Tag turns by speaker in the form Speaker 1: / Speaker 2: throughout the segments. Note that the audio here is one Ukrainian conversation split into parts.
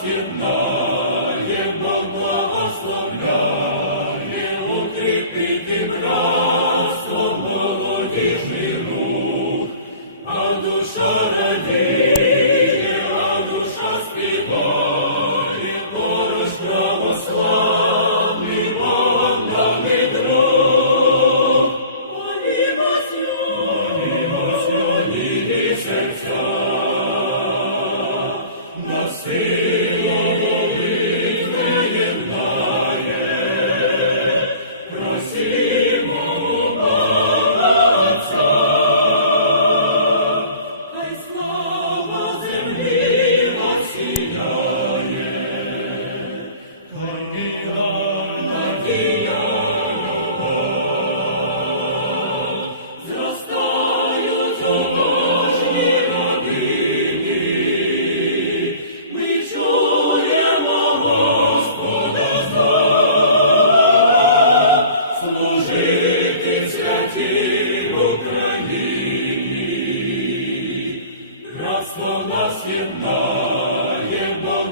Speaker 1: Хай служити святій Україні. Братство нас єднає, Бог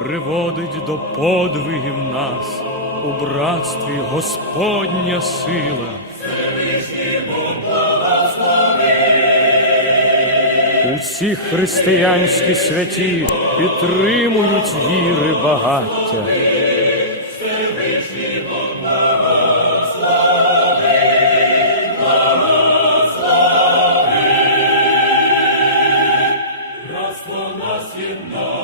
Speaker 2: приводить до подвигів нас у братстві Господня сила. Усі християнські святі підтримують віри багаття. Нас єднає.